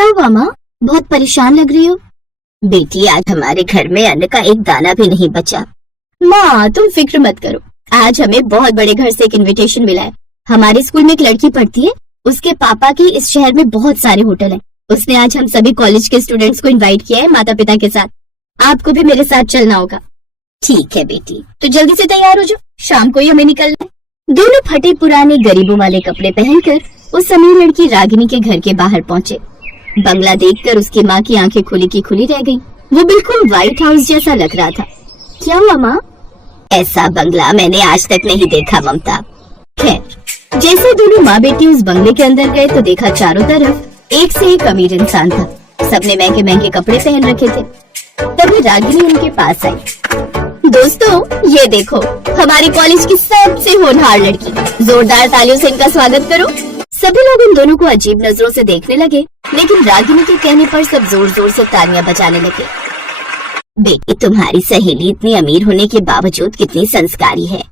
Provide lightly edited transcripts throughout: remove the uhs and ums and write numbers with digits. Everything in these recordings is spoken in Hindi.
क्या हुआ माँ, बहुत परेशान लग रही हो? बेटी, आज हमारे घर में अन्न का एक दाना भी नहीं बचा। माँ तुम फिक्र मत करो, आज हमें बहुत बड़े घर से एक इनविटेशन मिला है। हमारे स्कूल में एक लड़की पढ़ती है, उसके पापा की इस शहर में बहुत सारे होटल हैं। उसने आज हम सभी कॉलेज के स्टूडेंट्स को इनवाइट किया है माता पिता के साथ। आपको भी मेरे साथ चलना होगा। ठीक है बेटी, तो जल्दी से तैयार हो जाओ, शाम को ही हमें निकलना है। दोनों फटे पुराने गरीबों वाले कपड़े पहनकर उस अमीर लड़की रागिनी के घर के बाहर पहुंचे। बंगला देखकर उसकी माँ की आंखें खुली की खुली रह गईं। वो बिल्कुल व्हाइट हाउस जैसा लग रहा था। क्या हुआ माँ? ऐसा बंगला मैंने आज तक नहीं देखा ममता। खैर, जैसे दोनों माँ बेटी उस बंगले के अंदर गए तो देखा चारों तरफ एक से एक अमीर इंसान था। सबने महंगे महंगे कपड़े पहन रखे थे। तभी रागिनी उनके पास आई। दोस्तों ये देखो, हमारी कॉलेज की सबसे होनहार लड़की। जोरदार तालियों से इनका स्वागत करो। सभी लोग उन दोनों को अजीब नजरों से देखने लगे, लेकिन रागिनी के कहने पर सब जोर जोर से तालियां बजाने लगे। बेटी, तुम्हारी सहेली इतनी अमीर होने के बावजूद कितनी संस्कारी है।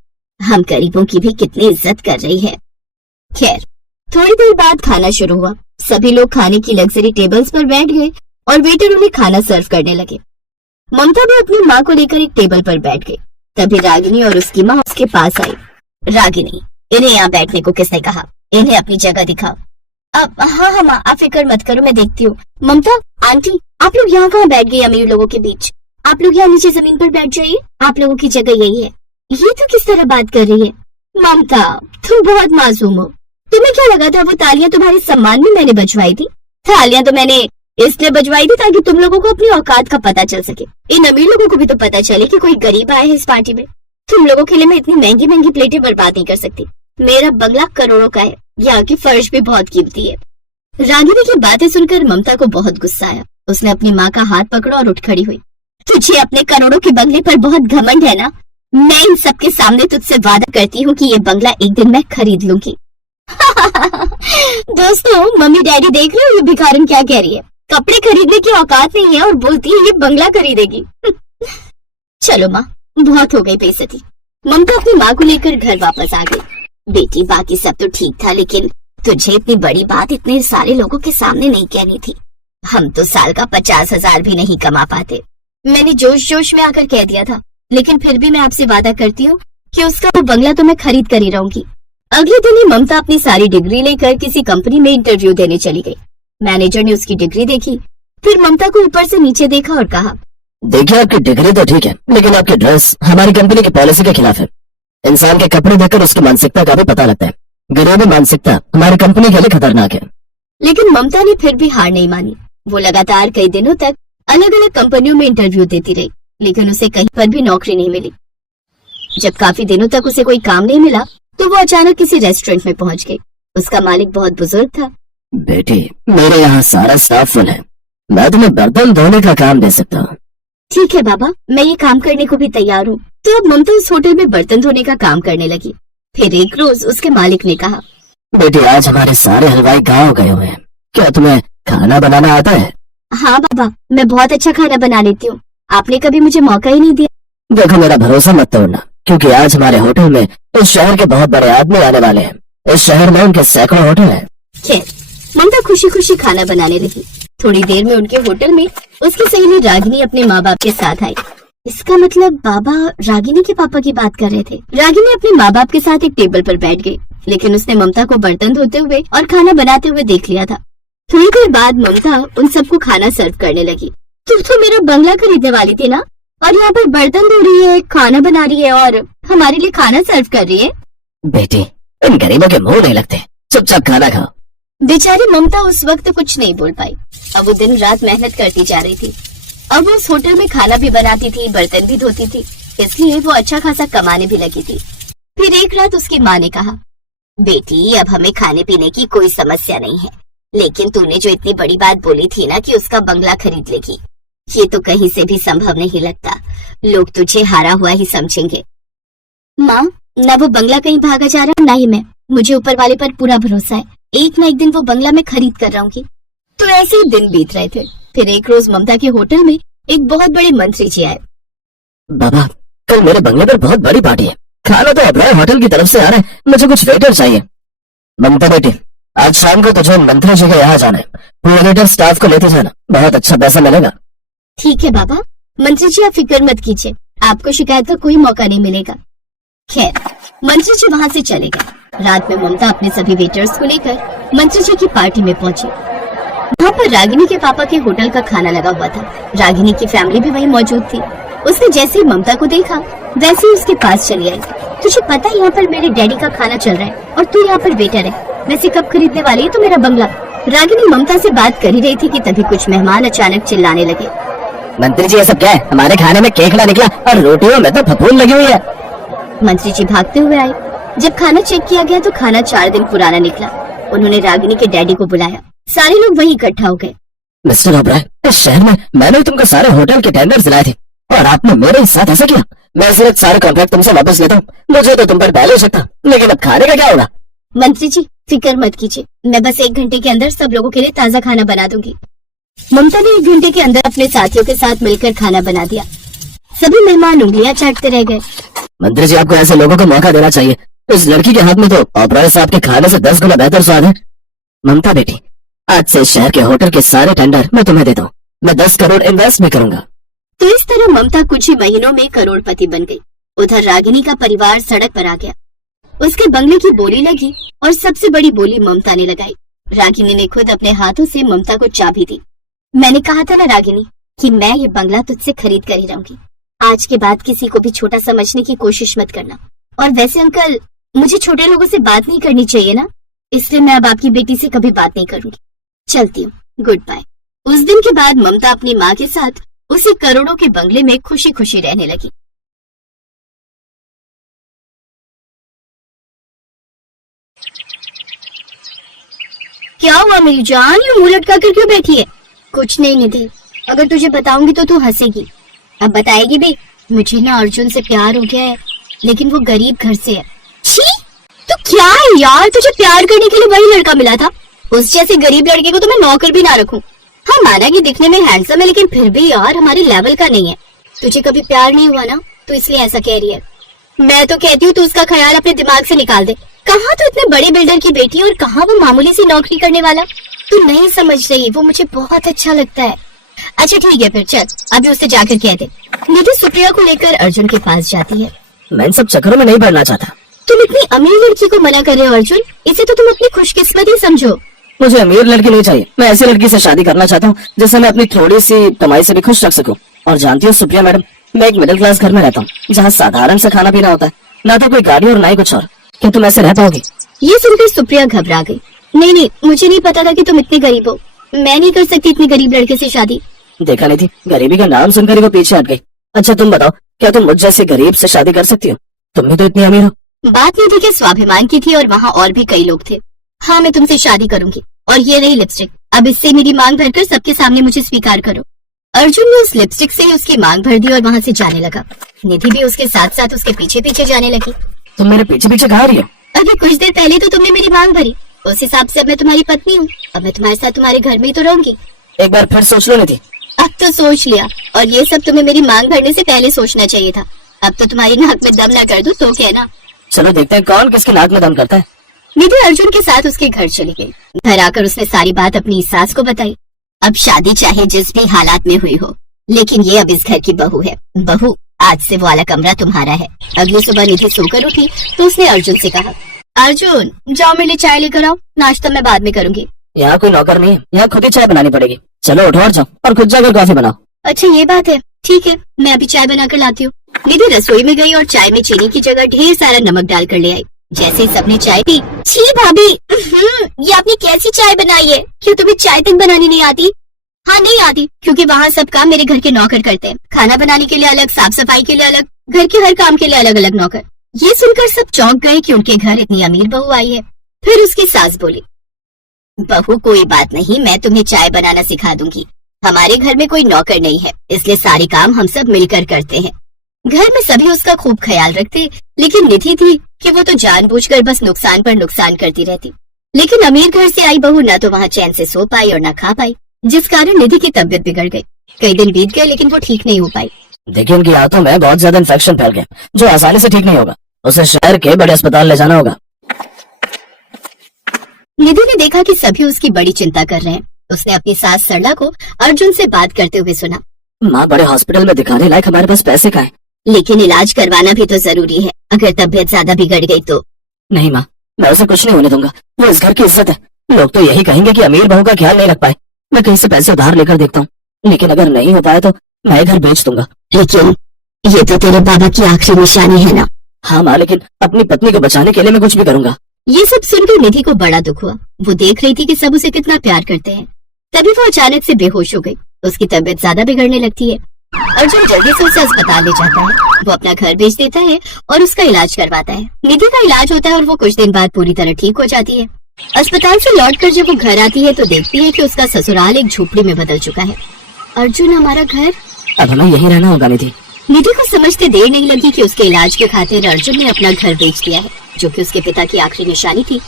हम गरीबों की भी कितनी इज्जत कर रही है। खैर, थोड़ी देर बाद खाना शुरू हुआ। सभी लोग खाने की लग्जरी टेबल्स पर बैठ गए और वेटर उन्हें खाना सर्व करने लगे। ममता भी अपनी माँ को लेकर एक टेबल पर बैठ गई। तभी रागिनी और उसकी माँ उसके पास आई। रागिनी, इन्हें यहाँ बैठने को किसने कहा? इन्हें अपनी जगह दिखाओ। अब हाँ माँ, आप फिक्र मत करो, मैं देखती हूँ। ममता, आंटी, आप लोग यहाँ कहाँ बैठ गए अमीर लोगों के बीच? आप लोग यहाँ नीचे जमीन पर बैठ जाइए, आप लोगों की जगह यही है। ये तो किस तरह बात कर रही है? ममता, तुम बहुत मासूम हो। तुम्हें क्या लगा था वो तालियां तुम्हारे सम्मान में मैंने बजवाई थी? तालियां तो मैंने इसलिए बजवाई थी ताकि तुम लोगों को अपनी औकात का पता चल सके। इन अमीर लोगों को भी तो पता चले कि कोई गरीब आया है इस पार्टी में। तुम लोगों के लिए मैं इतनी महंगी महंगी प्लेटें बर्बाद नहीं कर सकती। मेरा बंगला करोड़ों का है, यहाँ की फर्श भी बहुत कीमती है। रागिनी की बातें सुनकर ममता को बहुत गुस्सा आया। उसने अपनी माँ का हाथ पकड़ा और उठ खड़ी हुई। तुझे अपने करोड़ों के बंगले पर बहुत घमंड है ना? मैं इन सबके सामने तुझसे वादा करती हूँ कि ये बंगला एक दिन मैं खरीद लूंगी। दोस्तों, मम्मी डैडी देख रहे हो ये भिखारन क्या कह रही है? कपड़े खरीदने की औकात नहीं है और बोलती है ये बंगला खरीदेगी। चलो माँ, बहुत हो गई बेइज्जती। ममता अपनी माँ को लेकर घर वापस आ गई। बेटी, बाकी सब तो ठीक था, लेकिन तुझे इतनी बड़ी बात इतने सारे लोगों के सामने नहीं कहनी थी। हम तो साल का 50,000 भी नहीं कमा पाते। मैंने जोश जोश में आकर कह दिया था, लेकिन फिर भी मैं आपसे वादा करती हूँ कि उसका वो बंगला तो मैं खरीद कर ही रहूंगी। अगले दिन ही ममता अपनी सारी डिग्री लेकर किसी कंपनी में इंटरव्यू देने चली गई। मैनेजर ने उसकी डिग्री देखी, फिर ममता को ऊपर से नीचे देखा और कहा, देखिए आपकी डिग्री तो ठीक है, लेकिन आपकी ड्रेस हमारी कंपनी की पॉलिसी के खिलाफ है। इंसान के कपड़े देखकर उसकी मानसिकता का भी पता लगता है। गरीबी मानसिकता हमारी कंपनी के लिए खतरनाक है। लेकिन ममता ने फिर भी हार नहीं मानी। वो लगातार कई दिनों तक अलग अलग कंपनियों में इंटरव्यू देती रही, लेकिन उसे कहीं पर भी नौकरी नहीं मिली। जब काफी दिनों तक उसे कोई काम नहीं मिला तो वो अचानक किसी रेस्टोरेंट में पहुंच गई। उसका मालिक बहुत बुजुर्ग था। बेटी, मेरे यहाँ सारा स्टाफ फुल है, मैं तुम्हें बर्तन धोने का काम दे सकता हूँ। ठीक है बाबा, मैं ये काम करने को भी तैयार हूँ। तो अब ममता उस होटल में बर्तन धोने का काम करने लगी। फिर एक रोज उसके मालिक ने कहा, बेटी, आज हमारे सारे हलवाई गाँव गए हुए हैं, क्या तुम्हें खाना बनाना आता है? हाँ बाबा, मैं बहुत अच्छा खाना बना लेती हूँ, आपने कभी मुझे मौका ही नहीं दिया। देखो, मेरा भरोसा मत तोड़ना, क्योंकि आज हमारे होटल में इस शहर के बहुत बड़े आदमी आने वाले हैं। इस शहर में उनके सैकड़ों होटल हैं। खैर, ममता खुशी खुशी खाना बनाने लगी। थोड़ी देर में उनके होटल में उसकी सहेली रागिनी अपने माँ बाप के साथ आई। इसका मतलब बाबा रागिनी के पापा की बात कर रहे थे। रागिनी अपने माँ बाप के साथ एक टेबल पर बैठ गई, लेकिन उसने ममता को बर्तन धोते हुए और खाना बनाते हुए देख लिया था। थोड़ी देर बाद ममता उन सबको खाना सर्व करने लगी। तुम तो मेरा बंगला खरीदने वाली थी ना, और यहाँ पर बर्तन धो रही है, खाना बना रही है और हमारे लिए खाना सर्व कर रही है। बेटी, इन गरीबों के मुंह नहीं लगते, चुपचाप खाना खाओ। बेचारी ममता उस वक्त कुछ नहीं बोल पाई। अब वो दिन रात मेहनत करती जा रही थी। अब वो उस होटल में खाना भी बनाती थी, बर्तन भी धोती थी, इसलिए वो अच्छा खासा कमाने भी लगी थी। फिर एक रात उसकी माँ ने कहा, बेटी, अब हमें खाने पीने की कोई समस्या नहीं है, लेकिन तूने जो इतनी बड़ी बात बोली थी ना कि उसका बंगला खरीद लेगी, ये तो कहीं से भी संभव नहीं लगता। लोग तुझे हारा हुआ ही समझेंगे। माँ, न वो बंगला कहीं भागा जा रहा, ना ही मैं। मुझे ऊपर वाले पर पूरा भरोसा है, एक न एक दिन वो बंगला मैं खरीद कर रहूंगी। तो ऐसे ही दिन बीत रहे थे। फिर एक रोज ममता के होटल में एक बहुत बड़े मंत्री जी आए। बाबा, कल मेरे बंगले पर बहुत बड़ी पार्टी है, खाना तो अब्राय होटल की तरफ से आ रहा है, मुझे कुछ वेटर चाहिए। ममता बेटी, आज शाम को तुझे मंत्री जी के यहाँ जाना है। कोऑर्डिनेटर स्टाफ को लेते जाना, बहुत अच्छा पैसा मिलेगा। ठीक है बाबा, मंत्री जी आप फिक्र मत कीजिए, आपको शिकायत का कोई मौका नहीं मिलेगा। खैर, मंत्री जी वहाँ से चले गए। रात में ममता अपने सभी वेटर्स को लेकर मंत्री जी की पार्टी में पहुंची। वहाँ पर रागिनी के पापा के होटल का खाना लगा हुआ था। रागिनी की फैमिली भी वहीं मौजूद थी। उसने जैसे ही ममता को देखा वैसे ही उसके पास चली आई। तुझे पता है यहाँ पर मेरे डैडी का खाना चल रहा है और तू यहाँ पर वेटर है, वैसे कब खरीदने वाली है तू मेरा बंगला? रागिनी ममता से बात कर ही रही थी कि तभी कुछ मेहमान अचानक चिल्लाने लगे। मंत्री जी ये सब क्या है? हमारे खाने में केकड़ा निकला और रोटियों में तो फफूंद लगी हुई है। मंत्री जी भागते हुए आए। जब खाना चेक किया गया तो खाना 4 दिन पुराना निकला। उन्होंने रागिनी के डैडी को बुलाया। सारे लोग वहीं इकट्ठा हो गए। मिस्टर ओबराय, इस शहर में मैंने तुमको सारे होटल के टेंडर दिलाए थे और आपने मेरे साथ ऐसा किया। मैं सिर्फ सारे कॉन्ट्रैक्ट तुमसे वापस लेता हूँ, मुझे तो तुम पर पहले ही शक था, लेकिन अब खाने का क्या होगा? मंत्री जी फिक्र मत कीजिए, मैं बस 1 घंटे के अंदर सब लोगों के लिए ताज़ा खाना बना दूंगी। ममता ने 1 घंटे के अंदर अपने साथियों के साथ मिलकर खाना बना दिया। सभी मेहमान उंगलियां चाटते रह गए। मंत्री जी आपको ऐसे लोगों को मौका देना चाहिए। इस लड़की के हाथ में तो ओबराय साहब के खाने से 10 गुना बेहतर स्वाद है। ममता बेटी, आज से शहर के होटल के सारे टेंडर मैं तुम्हें देता हूँ। मैं 10 करोड़ इन्वेस्ट भी करूंगा। तो इस तरह ममता कुछ ही महीनों में करोड़पति बन गई। उधर रागिनी का परिवार सड़क पर आ गया। उसके बंगले की बोली लगी और सबसे बड़ी बोली ममता ने लगाई। रागिनी ने खुद अपने हाथों से ममता को चाबी दी। मैंने कहा था ना रागिनी कि मैं ये बंगला तुझसे खरीद कर ही रहूंगी। आज के बाद किसी को भी छोटा समझने की कोशिश मत करना। और वैसे अंकल, मुझे छोटे लोगों से बात नहीं करनी चाहिए ना, इसलिए मैं अब आपकी बेटी से कभी बात नहीं करूंगी। चलती हूँ, गुड बाय। उस दिन के बाद ममता अपनी माँ के साथ उसी करोड़ों के बंगले में खुशी खुशी रहने लगी। क्या हुआ मेरी जान, ये मुंह लटका कर क्यों बैठी है? कुछ नहीं निधि, अगर तुझे बताऊंगी तो तू हंसेगी। अब बताएगी भी? मुझे ना अर्जुन से प्यार हो गया है, लेकिन वो गरीब घर से है। छी, तो क्या है यार, तुझे प्यार करने के लिए वही लड़का मिला था। उस जैसे गरीब लड़के को तो मैं नौकर भी ना रखूं। हाँ माना कि दिखने में हैंडसम है, लेकिन फिर भी यार हमारे लेवल का नहीं है। तुझे कभी प्यार नहीं हुआ ना, तो इसलिए ऐसा कह रही है। मैं तो कहती हूँ तू उसका ख्याल अपने दिमाग से निकाल दे। कहाँ तो इतने बड़े बिल्डर की बेटी और कहाँ वो मामूली सी नौकरी करने वाला। तू नहीं समझ रही, वो मुझे बहुत अच्छा लगता है। अच्छा ठीक है फिर चल, अभी उससे जाकर कह दे। निधि सुप्रिया को लेकर अर्जुन के पास जाती है। मैं इन सब चक्करों में नहीं पड़ना चाहता। तुम इतनी अमीर लड़की को मना कर रहे हो अर्जुन, इसे तो तुम अपनी खुशकिस्मती समझो। मुझे अमीर लड़की नहीं चाहिए, मैं ऐसी लड़की से शादी करना चाहता हूँ जिससे मैं अपनी थोड़ी सी कमाई से भी खुश रख सकूं। और जानती हूँ सुप्रिया मैडम, मैं एक मिडिल क्लास घर में रहता हूँ जहाँ साधारण से खाना पीना होता है, ना तो कोई गाड़ी और ना ही कुछ और। क्या तुम ऐसे रह पाओगी? ये सुनकर सुप्रिया घबरा गई। नहीं, मुझे नहीं पता था कि तुम इतने गरीब हो। मैं नहीं कर सकती इतनी गरीब लड़के से शादी। देखा नहीं थी, गरीबी का नाम सुनकर ही वो पीछे हट गई। अच्छा तुम बताओ, क्या तुम मुझ जैसे गरीब से शादी कर सकती हो? तुम भी तो इतनी अमीर हो। बात निधि के स्वाभिमान की थी और वहाँ और भी कई लोग थे। हाँ मैं तुमसे शादी करूंगी, और ये रही लिपस्टिक, अब इससे मेरी मांग भरकर सबके सामने मुझे स्वीकार करो। अर्जुन ने उस लिपस्टिक से उसकी मांग भर दी और वहाँ से जाने लगा। निधि भी उसके साथ साथ उसके पीछे पीछे जाने लगी। तुम मेरे पीछे पीछे कहाँ रही हो? अभी कुछ देर पहले तो तुमने मेरी मांग भरी, उस हिसाब से अब मैं तुम्हारी पत्नी हूँ। अब मैं तुम्हारे साथ तुम्हारे घर में ही तो रहूंगी। एक बार फिर सोच लो निधि। अब तो सोच लिया, और ये सब तुम्हें मेरी मांग भरने से पहले सोचना चाहिए था। अब तो तुम्हारी नाक में दम ना कर दूं तो क्या ना। चलो देखते हैं कौन किसकी नाक में दम करता है। निधि अर्जुन के साथ उसके घर चली गई। घर आकर उसने सारी बात अपनी सास को बताई। अब शादी चाहे जिस भी हालात में हुई हो, लेकिन ये अब इस घर की बहू है। बहू, आज से वो वाला कमरा तुम्हारा है। अगली सुबह निधि सोकर उठी तो उसने अर्जुन से कहा, अर्जुन जाओ मेरे लिए चाय लेकर आओ, नाश्ता मैं बाद में करूंगी। यहाँ कोई नौकर नहीं है, यहाँ खुद ही चाय बनानी पड़ेगी। चलो उठो और जाओ और खुद जाकर कॉफी बनाओ। अच्छा ये बात है, ठीक है मैं अभी चाय बनाकर लाती हूँ। निधि रसोई में गई और चाय में चीनी की जगह ढेर सारा नमक डालकर ले आई। जैसे ही सबने चाय पी, छी भाभी, ये आपने कैसी चाय बनाई है? क्यों तुम्हें चाय तक बनानी नहीं आती? हाँ नहीं आती, क्योंकि वहाँ सब काम मेरे घर के नौकर करते हैं। खाना बनाने के लिए अलग, साफ सफाई के लिए अलग, घर के हर काम के लिए अलग अलग नौकर। ये सुनकर सब चौंक गए कि उनके घर इतनी अमीर बहू आई है। फिर उसकी सास बोली, बहू कोई बात नहीं, मैं तुम्हें चाय बनाना सिखा दूंगी। हमारे घर में कोई नौकर नहीं है, इसलिए सारे काम हम सब मिलकर करते हैं। घर में सभी उसका खूब ख्याल रखते, लेकिन निधि थी कि वो तो जानबूझकर बस नुकसान पर नुकसान करती रहती। लेकिन अमीर घर से आई बहू न तो वहाँ चैन से सो पाई और न खा पाई, जिस कारण निधि की तबीयत बिगड़ गई। कई दिन बीत गए लेकिन वो ठीक नहीं हो पाई। देखिए उनकी हाथों में बहुत ज्यादा इन्फेक्शन फैल गया, जो आसानी से ठीक नहीं होगा। उसे शहर के बड़े अस्पताल ले जाना होगा। निधि ने देखा कि सभी उसकी बड़ी चिंता कर रहे हैं। उसने अपनी सास सरला को अर्जुन से बात करते हुए सुना। माँ, बड़े हॉस्पिटल में दिखाने लायक हमारे पास पैसे का है। लेकिन इलाज करवाना भी तो जरूरी है, अगर तबीयत ज्यादा बिगड़ गई तो। नहीं माँ, मैं उसे कुछ नहीं होने दूंगा। वो इस घर की इज्जत है। लोग तो यही कहेंगे कि अमीर बहू का ख्याल नहीं रख पाए। मैं कहीं से पैसे उधार लेकर देखता हूँ, लेकिन अगर नहीं हो पाया तो मैं घर बेच दूंगा। लेकिन ये तो तेरे बाबा की आखिरी निशानी है ना। हाँ माँ, लेकिन अपनी पत्नी को बचाने के लिए मैं कुछ भी करूंगा। ये सब सुनकर निधि को बड़ा दुख हुआ। वो देख रही थी कि सब उसे कितना प्यार करते हैं। तभी वो अचानक से बेहोश हो गई। उसकी तबीयत ज्यादा बिगड़ने लगती है। अर्जुन जल्दी से उसे अस्पताल ले जाता है। वो अपना घर बेच देता है और उसका इलाज करवाता है। निधि का इलाज होता है और वो कुछ दिन बाद पूरी तरह ठीक हो जाती है। अस्पताल से लौटकर जब वो घर आती है तो देखती है कि उसका ससुराल एक झोपड़ी में बदल चुका है। अर्जुन, हमारा घर। अब हमें यहीं रहना होगा निधि। निधि को समझते देर नहीं लगी कि उसके इलाज के खातिर अर्जुन ने अपना घर बेच दिया है, जो कि उसके पिता की आखिरी निशानी थी।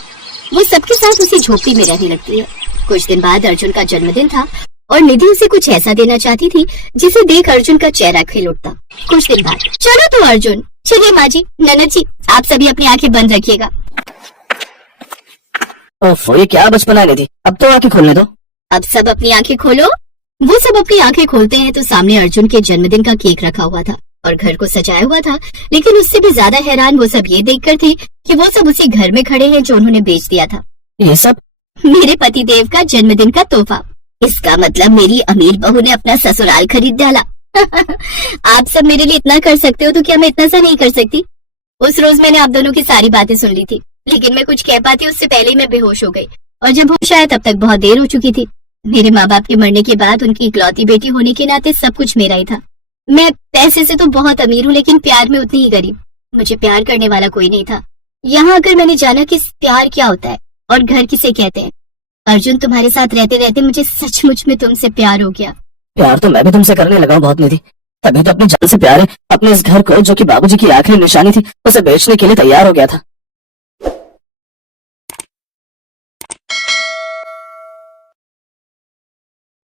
वो सबके साथ उसी झोपड़ी में रहने लगती है। कुछ दिन बाद अर्जुन का जन्मदिन था और निधि उसे कुछ ऐसा देना चाहती थी जिसे देख अर्जुन का चेहरा खिल उठता। कुछ दिन बाद, चलो तो अर्जुन। चलिए माँ जी, ननद जी, आप सभी अपनी आंखें बंद रखिएगा। ओफो, ये क्या बचपना है निधि, अब तो आंखें खोलने दो। अब सब अपनी आंखें खोलो। वो सब अपनी आंखें खोलते हैं तो सामने अर्जुन के जन्मदिन का केक रखा हुआ था और घर को सजाया हुआ था। लेकिन उससे भी ज्यादा हैरान वो सब ये देखकर थे कि वो सब उसी घर में खड़े हैं जो उन्होंने बेच दिया था। ये सब मेरे पति देव का जन्मदिन का तोहफा। इसका मतलब मेरी अमीर बहू ने अपना ससुराल खरीद डाला। आप सब मेरे लिए इतना कर सकते हो तो क्या मैं इतना सा नहीं कर सकती? उस रोज मैंने आप दोनों की सारी बातें सुन ली थी, लेकिन मैं कुछ कह पाती उससे पहले ही मैं बेहोश हो गई और जब होश आया तब तक बहुत देर हो चुकी थी। मेरे माँ बाप के मरने के बाद उनकी इकलौती बेटी होने के नाते सब कुछ मेरा ही था। मैं पैसे से तो बहुत अमीर हूँ, लेकिन प्यार में उतनी ही गरीब। मुझे प्यार करने वाला कोई नहीं था। यहाँ आकर मैंने जाना कि प्यार क्या होता है और घर किसे कहते हैं। अर्जुन, तुम्हारे साथ रहते रहते मुझे सचमुच में तुमसे प्यार हो गया। प्यार तो मैं भी तुमसे करने लगा हूँ बहुत निधि। तभी तो अपनी जान से प्यार है। अपने इस घर को, जो कि बाबूजी की आखिरी निशानी थी, उसे बेचने के लिए तैयार हो गया था।